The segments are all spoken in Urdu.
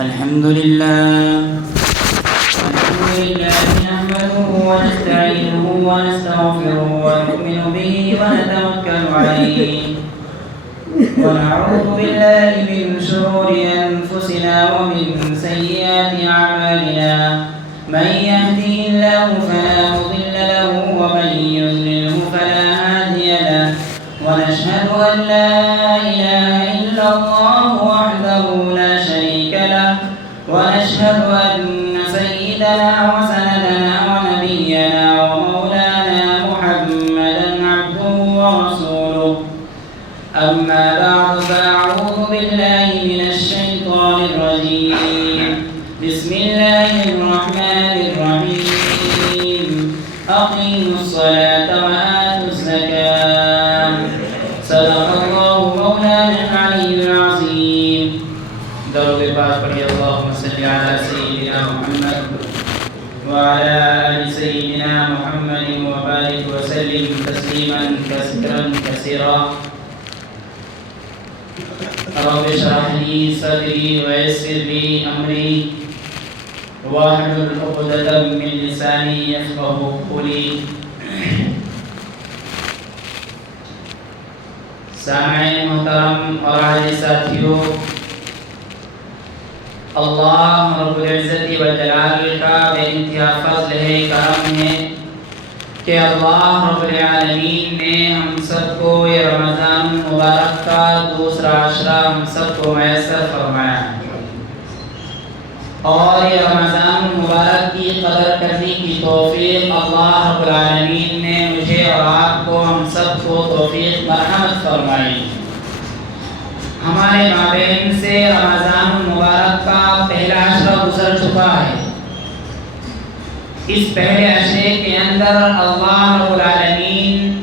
الحمد لله نحمده ونستعينه ونستغفره ونؤمن به ونتوكل عليه ونعوذ بالله من شرور أنفسنا ومن سيئات أعمالنا من يهده الله فلا مضل له ومن يضلله فلا هادي له ونشهد أن لا إله إلا الله وحده لا شريك له ونشهد أن سيدنا وسندنا ونبينا ومولانا محمدا عبده ورسوله أما بعد فأعوذ بالله من الشيطان الرجيم بسم الله الرحمن الرحيم أقيموا الصلاة وآتوا الزكاة صدق الله مولانا العلي العظيم. درود پاک پڑھیے اللهم صل على سيدنا محمد وعلى آل سيدنا محمد وبارك وسلم تسليما كثيرا كثيرا. رب اشرح لي صدري ويسر لي أمري واحلل عقدة من لساني يفقهوا قولي. سامعین محترم اور عزیز ساتھیوں، اللہ رب العزت والجلال کا بے انتہا فضل ہے، کرم ہے کہ اللہ رب العالمین نے ہم سب کو یہ رمضان مبارک کا دوسرا عشرہ ہم سب کو میسر فرمایا ہے، اور یہ رمضان مبارک کی قدر کرنے کی توفیق اللہ رب العالمین نے مجھے اور آپ کو ہم سب کو توفیق مرحمت فرمائی. ہمارے مابین سے رمضان مبارک کا پہلا عشرہ گزر چکا ہے. اس پہلے عشرے کے اندر اللہ رب العالمین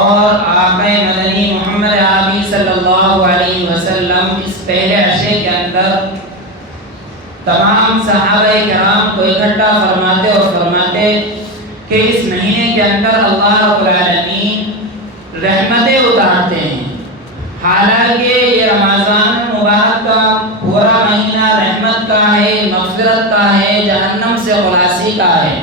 اور آقا مدنی محمد عربی صلی اللہ علیہ وسلم اس پہلے عشرے کے اندر تمام صحابہ کرام کو اکٹھا فرماتے اور فرماتے کہ اس مہینے کے اندر اللہ رب العالمین رحمتیں اتارتے ہیں. حالانکہ یہ رمضان مبارک کا پورا مہینہ رحمت کا ہے، مغفرت کا ہے، جہنم سے خلاصی کا ہے،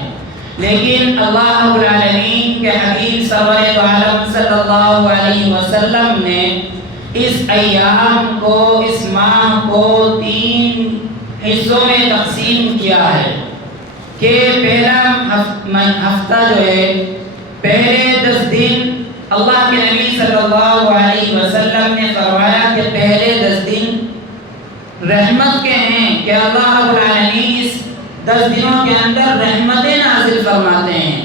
لیکن اللہ رب العالمین کے حبیب سرور عالم صلی اللہ علیہ وسلم نے اس ایام کو، اس ماہ کو 3 حصوں میں تقسیم کیا ہے کہ پہلا ہفتہ جو ہے، پہلے 10 دن اللہ کے نبی صلی اللہ علیہ وسلم نے فرمایا کہ پہلے 10 دن رحمت کے ہیں کہ اللہ رب العالمین اس 10 دنوں کے اندر رحمتیں نازل فرماتے ہیں.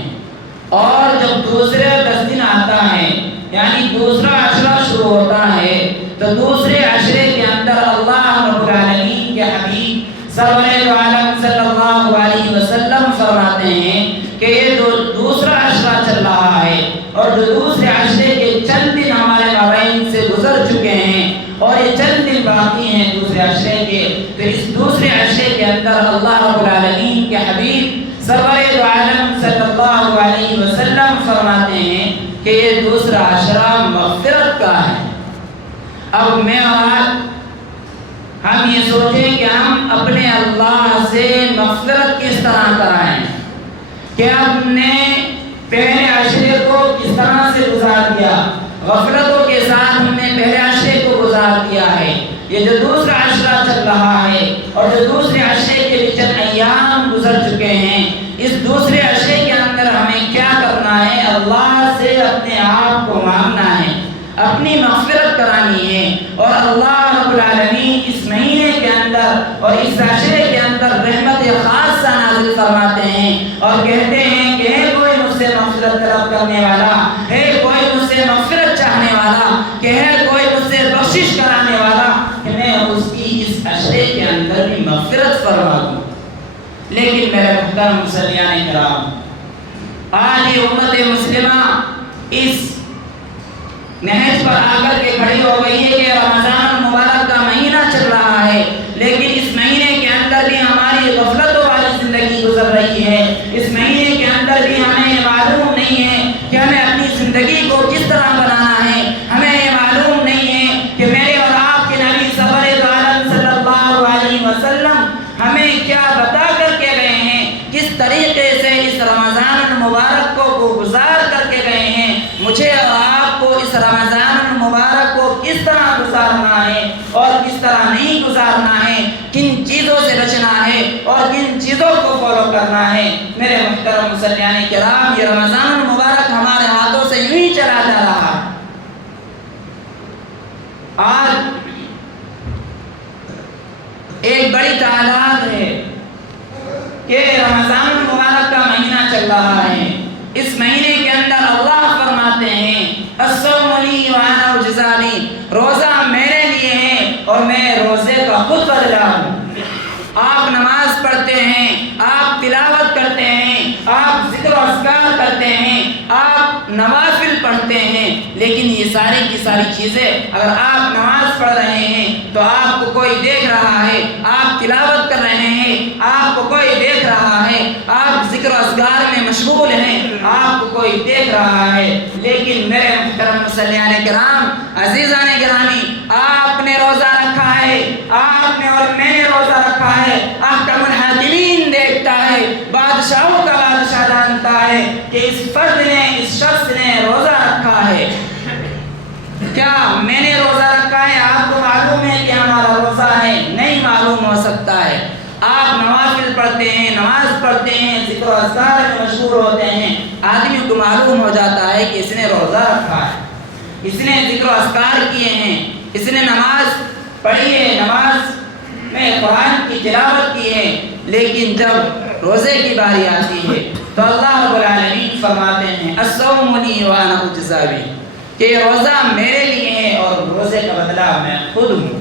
اور جب دوسرے 10 دن آتا ہے، یعنی دوسرا عشرہ شروع ہوتا ہے، تو دوسرے عشرے کے اندر اللہ رب العالمین کے حبیب سرور عالم صلی اللہ علیہ وسلم فرماتے ہیں کہ یہ دوسرا عشرہ چل رہا ہے، اور جو دوسرے عشرے کے چند دن ہمارے مابین سے گزر چکے ہیں اور یہ چند دن باقی ہیں دوسرے عشرے کے، تو اس دوسرے عشرے کے اندر اللہ رب العالمین کے حبیب سرور عالم صلی اللہ علیہ وسلم فرماتے ہیں کہ یہ دوسرا عشرہ مغفرت کا ہے. اب میں اور آپ ہم یہ سوچیں کہ ہم اپنے اللہ سے مغفرت کس طرح کرائیں، کہ ہم نے پہلے عشرے کو کس طرح سے گزار دیا، غفلتوں کے ساتھ ہم نے پہلے عشرے کو گزار دیا ہے. یہ جو دوسرا عشرہ چل رہا ہے اور جو دوسرے عشرے کے بھی چند ایام گزر چکے ہیں، اس دوسرے عشرے کے اندر ہمیں کیا کرنا ہے؟ اللہ سے اپنے آپ کو مانگنا ہے، اپنی مغفرت کرانی ہے. اور اللہ رب العالمین اس مہینے کے اندر اور اس عشرے کے اندر رحمت خاصہ نازل فرماتے ہیں اور کہتے ہیں کہ ہے کوئی مجھ سے مغفرت طلب کرنے والا، ہے کوئی مجھ سے مغفرت چاہنے والا، کہ ہے کوئی مجھ سے بخشش کرانے والا کہ میں اس کی اس عشرے کے اندر بھی مغفرت فرما دوں. لیکن میرے محترم مسلمان کرام، آج یہ امت مسلمہ اس نہج پر آ کر کے کھڑی ہو گئی ہے کہ رمضان مبارک کا مہینہ چل رہا ہے، لیکن اس مہینے کے اندر بھی ہماری غفلتوں والی زندگی گزر رہی ہے. اس مہینے کے اندر بھی ہمیں یہ معلوم نہیں ہے کہ ہمیں اپنی زندگی کو کس طرح بنانا ہے. ہمیں یہ معلوم نہیں ہے کہ میرے اور آپ کے نبی سرور عالم صلی اللہ علیہ گزارنا ہے، کن چیزوں سے بچنا ہے اور کن چیزوں کو فالو کرنا ہے۔ میرے محترم مسلمان کرام، یہ رمضان المبارک ہمارے ہاتھوں سے یوں ہی چلا جا رہا ہے۔ آج ایک بڑی تعداد ہے کہ رمضان المبارک کا مہینہ چل رہا ہے۔ اس مہینے کے اندر اللہ فرماتے ہیں الصوم لی وانا اجزی بہ، روزہ میرے لیے ہے اور میں روزے کا خود بدلہ ہوں۔ آپ نماز پڑھتے ہیں، آپ تلاوت کرتے ہیں، آپ ذکر و اذکار کرتے ہیں، آپ نوافل پڑھتے ہیں، لیکن یہ ساری کی ساری چیزیں اگر آپ نماز پڑھ رہے ہیں تو آپ کو کوئی دیکھ رہا ہے، آپ تلاوت کر رہے ہیں آپ کو کوئی دیکھ رہا ہے، آپ ذکر و اذکار میں مشغول ہیں آپ کو کوئی دیکھ رہا ہے، لیکن میرے محترم مسلمان کرام، عزیزان گرامی، آپ نے روزہ رکھا ہے، آپ نے اور میں نے روزہ رکھا ہے، احکم الحاکمین دیکھتا ہے، بادشاہوں کا بادشاہ جانتا ہے کہ اس فرد نے، اس شخص نے روزہ رکھا ہے۔ کیا میں نے روزہ رکھا ہے آپ کو معلوم ہے کہ ہمارا روزہ ہے؟ نہیں معلوم ہو سکتا ہے۔ آپ نوافل پڑھتے ہیں، نماز پڑھتے ہیں، ذکر و اذکار میں مشغول ہوتے ہیں، آدمی کو معلوم ہو جاتا ہے کہ اس نے روزہ رکھا ہے، اس نے ذکر و اذکار کیے ہیں، اس نے نماز پڑھی ہے، نماز میں قرآن کی تلاوت کی ہے، لیکن جب روزے کی باری آتی ہے تو اللہ رب العالمین فرماتے ہیں الصوم لی وانا اجزی بہ، کہ روزہ میرے لیے ہے اور روزے کا بدلہ میں خود ہوں۔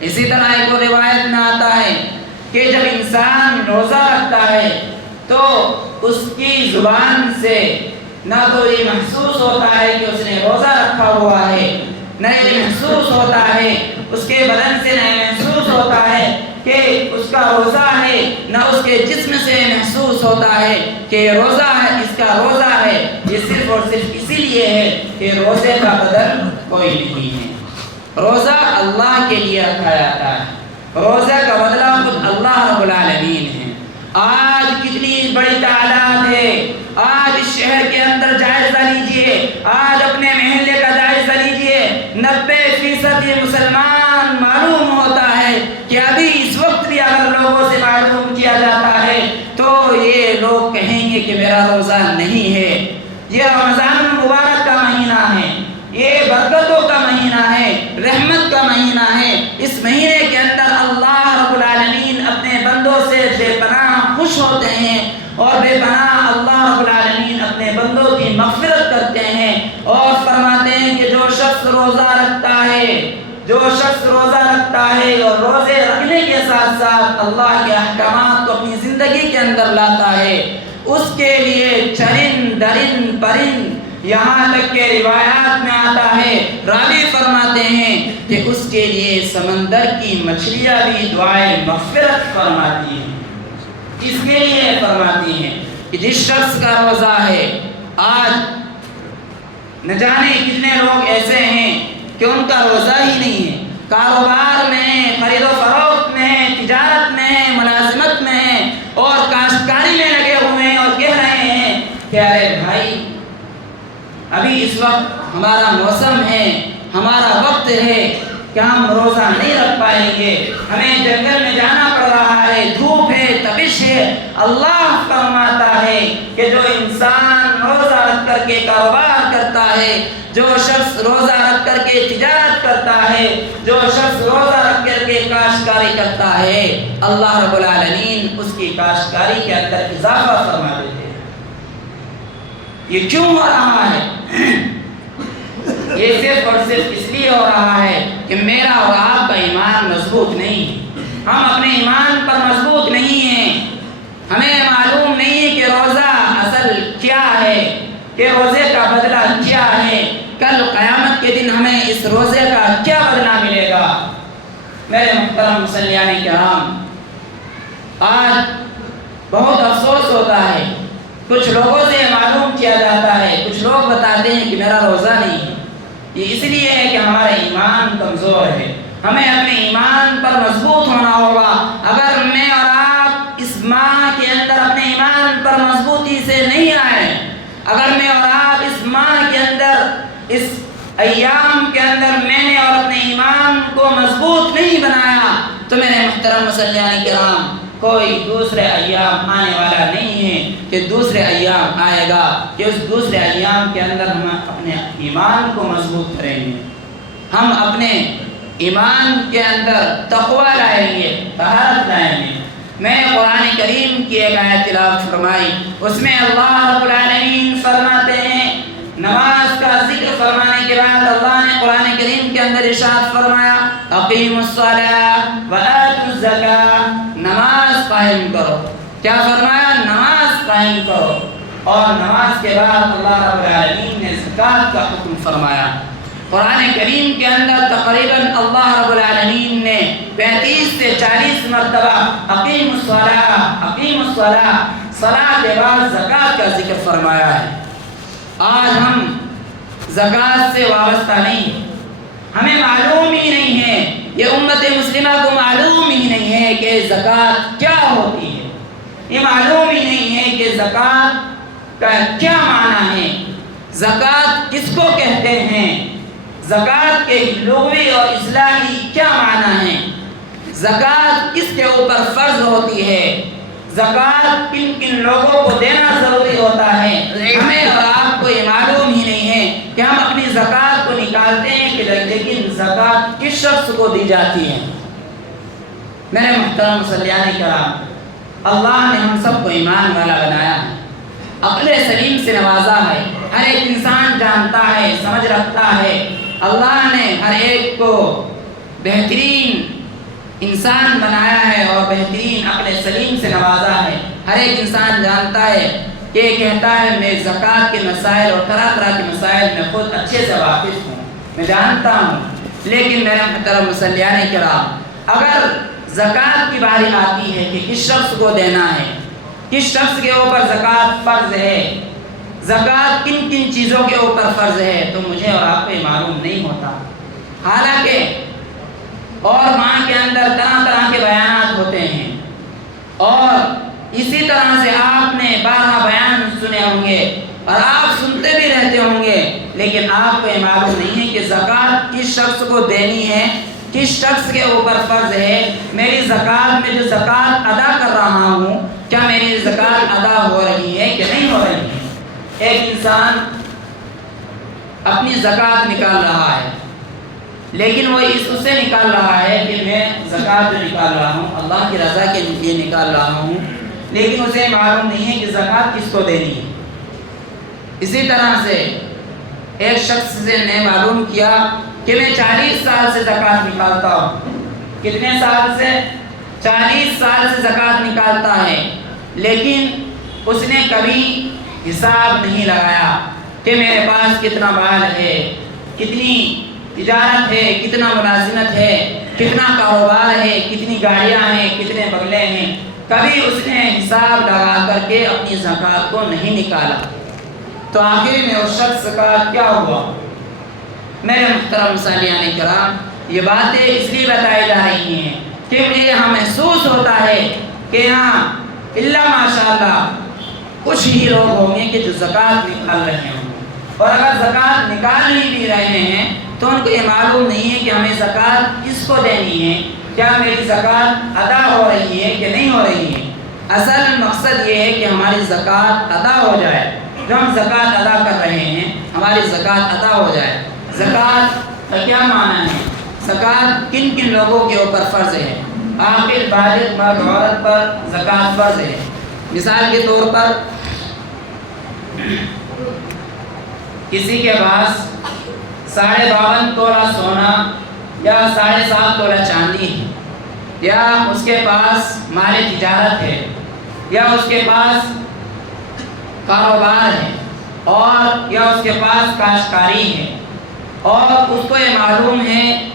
اسی طرح ایک اور روایت میں آتا ہے کہ جب انسان روزہ رکھتا ہے تو اس کی زبان سے نہ تو یہ محسوس ہوتا ہے کہ اس نے روزہ رکھا ہوا ہے، نہ یہ محسوس ہوتا ہے اس کے بدن سے، نہ محسوس ہوتا ہے کہ اس کا روزہ ہے، نہ اس کے جسم سے محسوس ہوتا ہے کہ روزہ ہے، اس کا روزہ ہے۔ یہ صرف اور صرف اسی لیے ہے کہ روزے کا بدل کوئی نہیں ہے۔ روزہ اللہ کے لیے رکھا جاتا ہے، روزے کا بدلہ خود اللہ رب العالمین ہے۔ آج کتنی بڑی تعداد ہے، آج اس شہر کے اندر جائزہ لیجئے، آج اپنے محلے کا جائزہ لیجئے، 90% یہ مسلمان معلوم ہوتا ہے کہ ابھی اس وقت بھی اگر لوگوں سے معلوم کیا جاتا ہے تو یہ لوگ کہیں گے کہ میرا روزہ نہیں ہے۔ یہ رمضان المبارک کا مہینہ ہے، یہ برکتوں کا مہینہ ہے، رحمت کا مہینہ ہے۔ اس مہینے کے اندر اللہ رب العالمین اپنے بندوں سے بے پناہ خوش ہوتے ہیں اور بے پناہ اللہ رب العالمین اپنے بندوں کی مغفرت کرتے ہیں اور فرماتے ہیں کہ جو شخص روزہ رکھتا ہے، جو شخص روزہ رکھتا ہے اور روزے رکھنے کے ساتھ ساتھ اللہ کے احکامات کو اپنی زندگی کے اندر لاتا ہے، اس کے لیے چرند درند پرند، یہاں تک کہ روایات میں آتا ہے، راوی فرماتے ہیں کہ اس کے لیے سمندر کی مچھلیاں بھی دعائے مغفرت فرماتی ہیں، اس کے لیے فرماتی ہیں کہ جس شخص کا روزہ ہے۔ آج نہ جانے کتنے لوگ ایسے ہیں کہ ان کا روزہ ہی نہیں ہے، کاروبار میں، خرید و فروخت میں، تجارت میں، ملازمت میں اور کاشتکاری میں لگے ہوئے ہیں اور کہہ رہے ہیں کہ ارے بھائی ابھی اس وقت ہمارا موسم ہے، ہمارا وقت ہے کہ ہم روزہ نہیں رکھ پائیں گے، ہمیں جنگل میں جانا پڑ رہا ہے، دھوپ ہے، تپش ہے۔ اللہ فرماتا ہے کہ جو انسان روزہ رکھ کر کے کاروبار کرتا ہے، جو شخص روزہ رکھ کر کے تجارت کرتا ہے، جو شخص روزہ رکھ کر کے کاشتکاری کرتا ہے، اللہ رب العالمین اس کی کاشتکاری کے اندر اضافہ فرما دیتے ہیں۔ یہ کیوں ہو رہا ہے؟ یہ صرف اور صرف اس لیے ہو رہا ہے کہ میرا اور آپ کا ایمان مضبوط نہیں، ہم اپنے ایمان پر مضبوط نہیں ہیں، ہمیں معلوم نہیں ہے کہ روزہ اصل کیا ہے، کہ روزے کا بدلہ کیا ہے، کل قیامت کے دن ہمیں اس روزے کا کیا بدلہ ملے گا۔ میرے محترم مسلمان کرام، آج بہت افسوس ہوتا ہے، کچھ لوگوں سے معلوم کیا جاتا ہے، کچھ لوگ بتاتے ہیں کہ میرا روزہ نہیں ہے۔ یہ اس لیے ہے کہ ہمارا ایمان کمزور ہے، ہمیں اپنے ایمان پر مضبوط ہونا ہوگا۔ اگر میں اور آپ اس ماہ کے اندر اپنے ایمان پر مضبوطی سے نہیں آئے، اگر میں اور آپ اس ماہ کے اندر، اس ایام کے اندر میں نے اور اپنے ایمان کو مضبوط نہیں بنایا، تو میرے محترم مسلمان کرام کوئی دوسرے ایام آنے والا نہیں ہے کہ دوسرے ایام آئے گا کہ اس دوسرے ایام کے اندر ہم اپنے ایمان کو مضبوط کریں گے، ہم اپنے ایمان کے اندر تقوی لائیں گے، طہارت لائیں گے۔ میں نے قرآن کریم کی ایک آیت تلاوت فرمائی، اس میں اللہ رب العالمین فرماتے ہیں، نماز کا ذکر فرمانے کے بعد اللہ نے قرآن کریم کے اندر ارشاد فرمایا اقیموا الصلاۃ وآتوا الزکاۃ، نماز قائم کرو۔ کیا فرمایا؟ نماز قائم کرو۔ اور نماز کے بعد اللہ رب العالمین نے زکوٰۃ کا حکم فرمایا۔ قرآن کریم کے اندر تقریباً اللہ رب العالمین نے 35 سے 40 مرتبہ اقیموا الصلاۃ، اقیموا الصلاۃ، صلاۃ کے بعد زکوٰۃ کا ذکر فرمایا ہے۔ آج ہم زکوٰۃ سے وابستہ نہیں، ہمیں معلوم ہی نہیں ہے، یہ امت مسلمہ کو معلوم ہی نہیں ہے کہ زکوٰۃ کیا ہوتی ہے، یہ معلوم ہی نہیں ہے کہ زکوٰۃ کا کیا معنی ہے، زکوٰۃ کس کو کہتے ہیں، زکوٰۃ کے لغوی اور اصطلاحی کیا معنی ہے، زکوٰۃ کس کے اوپر فرض ہوتی ہے، زکوٰۃ کن کن لوگوں کو دینا ضروری ہوتا ہے۔ ہمیں اور آپ کو یہ معلوم ہی نہیں ہے کہ ہم اپنی زکوٰۃ کو نکالتے ہیں کہ لیکن زکوٰۃ کس شخص کو دی جاتی ہے۔ میرے محترم مسلمان کرام، اللہ نے ہم سب کو ایمان والا بنایا ہے، عقل سلیم سے نوازا ہے، ہر ایک انسان جانتا ہے، سمجھ رکھتا ہے۔ اللہ نے ہر ایک کو بہترین انسان بنایا ہے اور بہترین عقل سلیم سے نوازا ہے۔ ہر ایک انسان جانتا ہے کہ کہتا ہے میں زکوٰۃ کے مسائل اور طرح طرح کے مسائل میں خود اچھے سے واقف ہوں، میں جانتا ہوں، لیکن میرے محترم مسلمان کرام، اگر زکوٰۃ کی باری آتی ہے کہ کس شخص کو دینا ہے، کس شخص کے اوپر زکوٰۃ فرض ہے، زکوٰۃ کن کن چیزوں کے اوپر فرض ہے، تو مجھے اور آپ کو یہ معلوم نہیں ہوتا۔ حالانکہ اور ماہ کے اندر طرح طرح کے بیانات ہوتے ہیں، اور اسی طرح سے آپ نے 12 بیان سنے ہوں گے اور آپ سنتے بھی رہتے ہوں گے، لیکن آپ کو یہ معلوم نہیں ہے کہ زکوٰۃ کس شخص کو دینی ہے، کس شخص کے اوپر فرض ہے۔ میری زکوٰۃ میں جو زکوٰۃ ادا کر رہا ہوں، کیا میری زکوٰۃ ادا ہو رہی ہے کہ نہیں ہو رہی ہے؟ ایک انسان اپنی زکوٰۃ نکال رہا ہے، لیکن وہ اس سے نکال رہا ہے کہ میں زکوٰۃ جو نکال رہا ہوں اللہ کی رضا کے لیے نکال رہا ہوں، لیکن اسے معلوم نہیں ہے کہ زکوٰۃ کس کو دینی ہے۔ اسی طرح سے ایک شخص سے نے معلوم کیا کہ میں 40 سال سے زکوٰۃ نکالتا ہوں۔ کتنے سال سے؟ 40 سال سے زکوٰۃ نکالتا ہے، لیکن اس نے کبھی حساب نہیں لگایا کہ میرے پاس کتنا مال ہے، کتنی تجارت ہے، کتنا ملازمت ہے، کتنا کاروبار ہے، کتنی گاڑیاں ہیں، کتنے بنگلے ہیں۔ کبھی اس نے حساب لگا کر کے اپنی زکوٰۃ کو نہیں نکالا، تو آخر میں اس شخص کا کیا ہوا؟ میرے محترم سامعین کرام، یہ باتیں اس لیے بتائی جا رہی ہیں کہ مجھے یہاں محسوس ہوتا ہے کہ یہاں اللہ ماشاءاللہ کچھ ہی لوگ ہوں گے کہ جو زکوٰۃ نکال رہے ہوں، اور اگر زکوٰۃ نکال ہی بھی رہے ہیں تو ان کو یہ معلوم نہیں ہے کہ ہمیں زکوٰۃ کس کو دینی ہے، کیا میری زکوٰۃ ادا ہو رہی ہے کہ نہیں ہو رہی ہے۔ اصل مقصد یہ ہے کہ ہماری زکوٰۃ ادا ہو جائے، جو ہم زکوٰۃ ادا کر رہے ہیں ہماری زکوٰۃ ادا ہو جائے۔ زکوٰۃ کا کیا معنی ہے؟ زکوٰۃ کن کن لوگوں کے اوپر فرض ہے؟ عاقل بالغ مرد عورت پر زکوٰۃ فرض ہے۔ مثال کے طور پر کسی کے پاس 52.5 تولہ سونا یا 7.5 تولہ چاندی ہے، یا اس کے پاس مال تجارت ہے، یا اس کے پاس کاروبار ہے، اور یا اس کے پاس کاشتکاری ہے، اور اس کو یہ معلوم ہے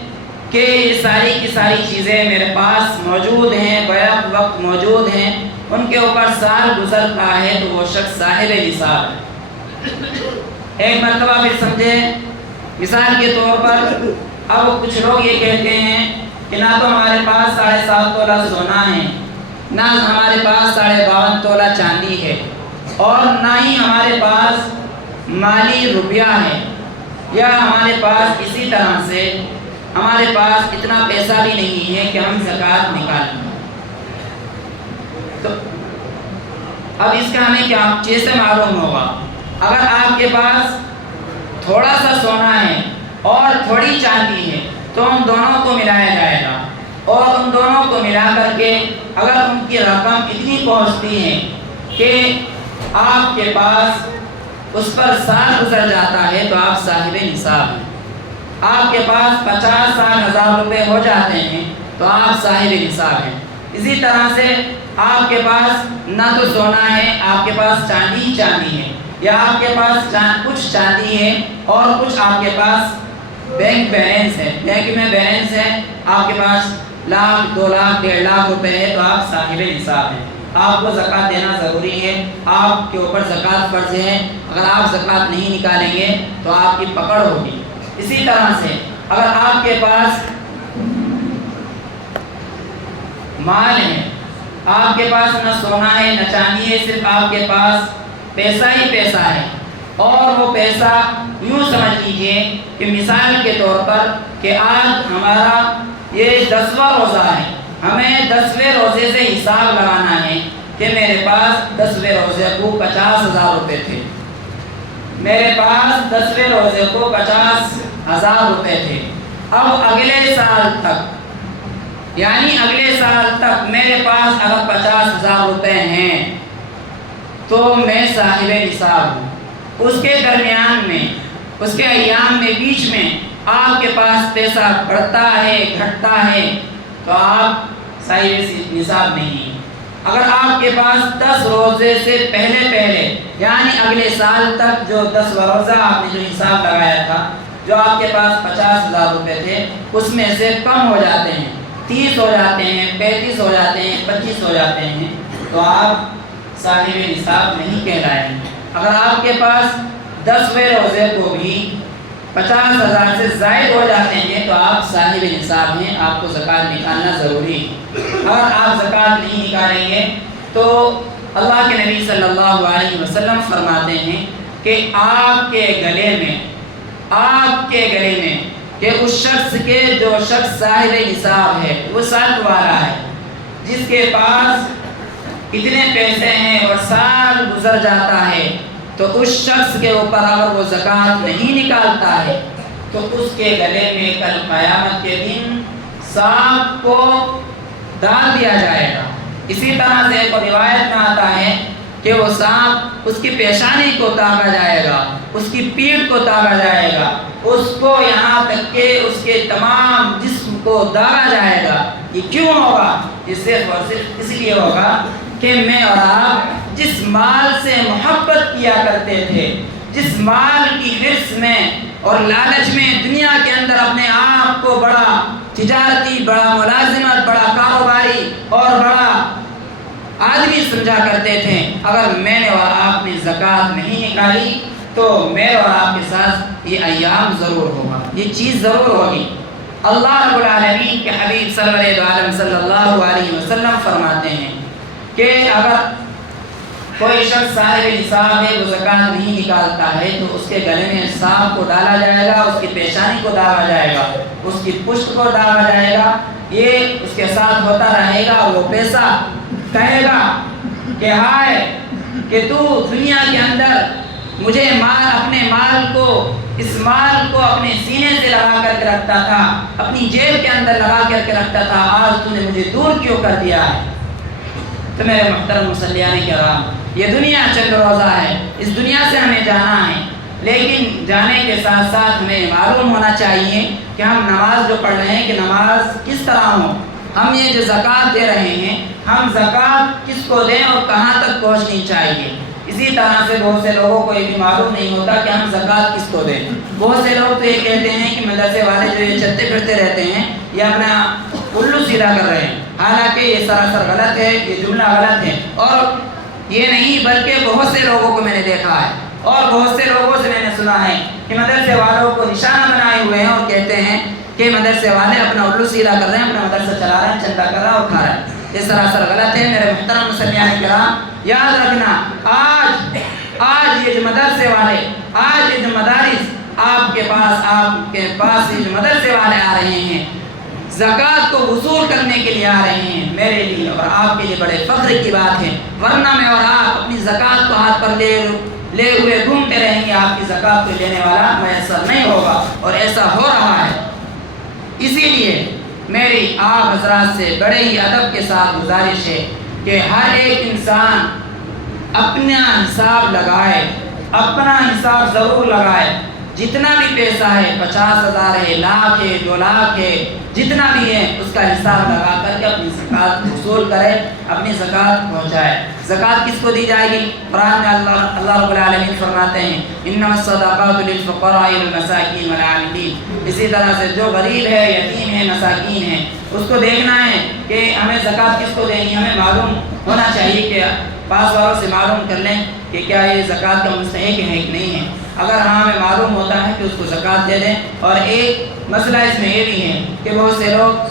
کہ یہ ساری کی ساری چیزیں میرے پاس موجود ہیں، بیک وقت موجود ہیں، ان کے اوپر سال گزرتا ہے، تو وہ شخص صاحب نصاب ہے۔ ایک مرتبہ پھر سمجھے، مثال کے طور پر اب کچھ لوگ یہ کہتے ہیں کہ نہ تو ہمارے پاس 7.5 تولہ سونا ہے، نہ ہمارے پاس 52.5 تولہ چاندی ہے، اور نہ ہی ہمارے پاس مالی روپیہ ہے، یا ہمارے پاس اسی طرح سے ہمارے پاس اتنا پیسہ بھی نہیں ہے کہ ہم زکوٰۃ نکالیں، تو اب اس کا ہمیں کیا چیزیں معلوم ہوگا؟ اگر آپ کے پاس تھوڑا سا سونا ہے اور تھوڑی چاندی ہے تو ان دونوں کو ملایا جائے گا، اور ان دونوں کو ملا کر کے اگر ان کی رقم اتنی پہنچتی ہے کہ آپ کے پاس اس پر سال گزر جاتا ہے تو آپ صاحب نصاب ہیں۔ آپ کے پاس 50,000 روپے ہو جاتے ہیں تو آپ صاحب نصاب ہیں۔ اسی طرح سے آپ کے پاس نہ تو سونا ہے، آپ کے پاس چاندی ہی چاندی ہے، یا آپ کے پاس کچھ چاندی ہے اور کچھ آپ کے پاس بینک بیلنس ہے، بینک میں بیلنس ہے، آپ کے پاس 1,00,000 2,00,000 1,50,000 روپے ہے تو آپ صاحب نصاب ہیں۔ آپ کو زکوٰۃ دینا ضروری ہے، آپ کے اوپر زکوٰۃ فرض ہے۔ اگر آپ زکوٰۃ نہیں نکالیں گے تو آپ کی پکڑ ہوگی۔ اسی طرح سے اگر آپ کے پاس مال ہے، آپ کے پاس نہ سونا ہے نہ چاندی ہے، صرف آپ کے پاس پیسہ ہی پیسہ ہے، اور وہ پیسہ یوں سمجھ لیجئے کہ مثال کے طور پر کہ آج ہمارا یہ 10واں روزہ ہے، ہمیں 10ویں روزے سے حساب لگانا ہے کہ میرے پاس 10ویں روزے کو 50,000 روپے تھے، میرے پاس 10ویں روزے کو 50,000 روپے تھے۔ اب اگلے سال تک، یعنی اگلے سال تک میرے پاس اگر 50,000 روپے ہیں تو میں صاحب نصاب ہوں۔ اس کے درمیان میں، اس کے ایام میں، بیچ میں آپ کے پاس پیسہ بڑھتا ہے گھٹتا ہے تو آپ صاحب نصاب نہیں ہیں۔ اگر آپ کے پاس 10 روزے سے پہلے یعنی اگلے سال تک جو 10واں روزہ آپ نے جو حساب لگایا تھا، جو آپ کے پاس 50,000 روپے تھے، اس میں سے کم ہو جاتے ہیں، 30 ہو جاتے ہیں، 35 ہو جاتے ہیں، 25 ہو جاتے ہیں تو آپ صاحب نصاب نہیں کہلائیں گے۔ اگر آپ کے پاس 10ویں روزے کو بھی 50,000 سے زائد ہو جاتے ہیں تو آپ صاحب نصاب ہیں، آپ کو زکوٰۃ نکالنا ضروری ہے۔ اگر آپ زکوٰۃ نہیں نکالیں گے تو اللہ کے نبی صلی اللہ علیہ وسلم فرماتے ہیں کہ آپ کے گلے میں کہ اس شخص کے جو شخص صاحب نصاب ہے وہ سال والا ہے، جس کے پاس اتنے پیسے ہیں اور سال گزر جاتا ہے تو اس شخص کے اوپر اگر وہ زکوٰۃ نہیں نکالتا ہے تو اس کے گلے میں کل قیامت کے دن سانپ کو ڈال دیا جائے گا۔ اسی طرح سے ایک روایت میں آتا ہے کہ وہ سانپ اس کی پیشانی کو داغا جائے گا، اس کی پیٹھ کو داغا جائے گا، اس کو یہاں تک کہ اس کے تمام جسم کو داغا جائے گا۔ یہ کیوں ہوگا؟ یہ صرف اور صرف اس لیے ہوگا کہ میں اور آپ جس مال سے محبت کیا کرتے تھے، جس مال کی حرص میں اور لالچ میں دنیا کے اندر اپنے آپ کو بڑا تجارتی، بڑا ملازمت، بڑا کاروباری اور بڑا آدمی سمجھا کرتے تھے، اگر میں نے اور آپ نے زکوٰۃ نہیں نکالی تو میرے اور آپ کے ساتھ یہ ایام ضرور ہوگا، یہ چیز ضرور ہوگی۔ اللہ رب العالمین کے حبیب سرور عالم صلی اللہ علیہ وسلم فرماتے ہیں کہ اگر کوئی شخص صاحب نصاب ہے وہ زکوٰۃ نہیں نکالتا ہے تو اس کے گلے میں سانپ کو ڈالا جائے گا، اس کی پیشانی کو داغا جائے گا، اس کی پشت کو داغا جائے گا، یہ اس کے ساتھ ہوتا رہے گا۔ وہ پیسہ کہے گا کہ ہائے کہ تو دنیا کے اندر مجھے اپنے مال کو، اس مال کو اپنے سینے سے لگا کر کے رکھتا تھا، اپنی جیب کے اندر لگا کر کے رکھتا تھا، آج تو نے مجھے دور کیوں کر دیا ہے؟ تو میرے محترم مسلیان کرام، یہ دنیا چند روزہ ہے، اس دنیا سے ہمیں جانا ہے، لیکن جانے کے ساتھ ساتھ ہمیں معلوم ہونا چاہیے کہ ہم نماز جو پڑھ رہے ہیں کہ نماز کس طرح ہو، ہم یہ جو زکوٰۃ دے رہے ہیں ہم زکوٰۃ کس کو دیں اور کہاں تک پہنچنی چاہیے۔ اسی طرح سے بہت سے لوگوں کو یہ بھی معلوم نہیں ہوتا کہ ہم زکوٰۃ کس کو دیں۔ بہت سے لوگ تو یہ کہتے ہیں کہ مدرسے والے جو یہ چلتے پھرتے رہتے ہیں یہ اپنا الو سیدھا کر رہے ہیں، حالانکہ یہ سراسر غلط ہے، یہ جملہ غلط ہے۔ اور یہ نہیں بلکہ بہت سے لوگوں کو میں نے دیکھا ہے اور بہت سے لوگوں سے میں نے سنا ہے کہ مدرسے والوں کو نشانہ بنائے ہوئے ہیں اور کہتے ہیں کہ مدرسے والے اپنا الو سیدھا کر رہے ہیں، اپنا مدرسہ چلا رہے ہیں، چندہ کر رہا ہے اور کھا رہے ہیں۔ یہ سراسر غلط ہے۔ میرے محترم مسلمان کرام، یاد رکھنا آج یہ جو مدرسے والے، آج یہ جو مدارس آپ کے پاس جو مدرسے والے آ رہے ہیں، زکوٰۃ کو وصول کرنے کے لیے آ رہے ہیں، میرے لیے اور آپ کے لیے بڑے فخر کی بات ہے، ورنہ میں اور آپ اپنی زکوٰۃ کو ہاتھ پر لے ہوئے گھومتے رہیں گے، آپ کی زکوٰۃ کو لینے والا میسر نہیں ہوگا، اور ایسا ہو رہا ہے۔ اسی لیے میری آپ حضرات سے بڑے ہی ادب کے ساتھ گزارش ہے کہ ہر ایک انسان اپنا حساب لگائے، اپنا حساب ضرور لگائے، جتنا بھی پیسہ ہے، 50,000 ہے، لاکھ ہے، 2 لاکھ ہے، جتنا بھی ہے اس کا حساب لگا کر کے اپنی زکوٰۃ وصول کرے، اپنی زکوٰۃ پہنچائے۔ زکوٰۃ کس کو دی جائے گی؟ قرآن میں اللہ رب العالمین فرماتے ہیں انما الصدقات للفقراء والمساکین والعاملین، اسی طرح سے جو غریب ہے، یتیم ہے، مساکین ہے، اس کو دیکھنا ہے کہ ہمیں زکوٰۃ کس کو دینی، ہمیں معلوم ہونا چاہیے کہ پاس والوں سے معلوم کر لیں کہ کیا یہ زکوٰۃ کا مستحق ہے کہ نہیں ہے۔ اگر ہاں ہمیں معلوم ہوتا ہے کہ اس کو زکوٰۃ دے دیں۔ اور ایک مسئلہ اس میں یہ بھی ہے کہ بہت سے لوگ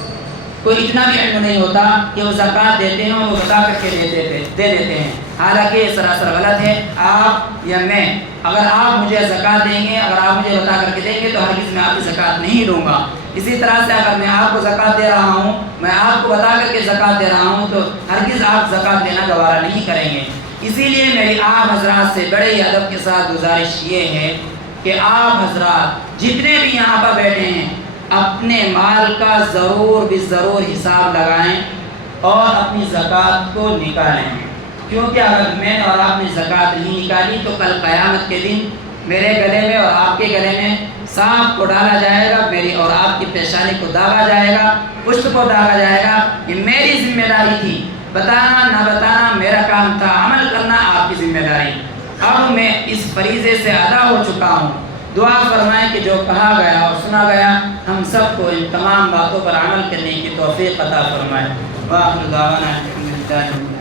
کو اتنا بھی علم نہیں ہوتا کہ وہ زکوٰۃ دیتے ہیں اور وہ بتا کر کے دے دیتے ہیں، حالانکہ یہ سراسر غلط ہے۔ آپ یا میں، اگر آپ مجھے زکوٰۃ دیں گے، اگر آپ مجھے بتا کر کے دیں گے تو ہرگز میں آپ کی زکوٰۃ نہیں دوں گا۔ اسی طرح سے اگر میں آپ کو زکوٰۃ دے رہا ہوں، میں آپ کو بتا کر کے زکوٰۃ دے رہا ہوں، تو ہرگز آپ زکوٰۃ دینا گوارا نہیں کریں گے۔ اسی لیے میری آپ حضرات سے بڑے ہی ادب کے ساتھ گزارش یہ ہے کہ آپ حضرات جتنے بھی یہاں پر بیٹھے ہیں اپنے مال کا ضرور حساب لگائیں اور اپنی زکوٰۃ کو نکالیں، کیونکہ اگر میں اور آپ نے زکوٰۃ نہیں نکالی تو کل قیامت کے دن میرے گلے میں اور آپ کے گلے میں سانپ کو ڈالا جائے گا، میری اور آپ کی پیشانی کو داغا جائے گا، پشت کو داغا جائے گا۔ یہ میری ذمہ داری تھی، بتانا نہ بتانا میرا کام تھا، عمل کرنا آپ کی ذمہ داری۔ اب میں اس فریضے سے ادا ہو چکا ہوں۔ دعا فرمائیں کہ جو کہا گیا اور سنا گیا ہم سب کو ان تمام باتوں پر عمل کرنے کی توفیق عطا فرمائے۔ وآخر دعوانا الحمدللہ۔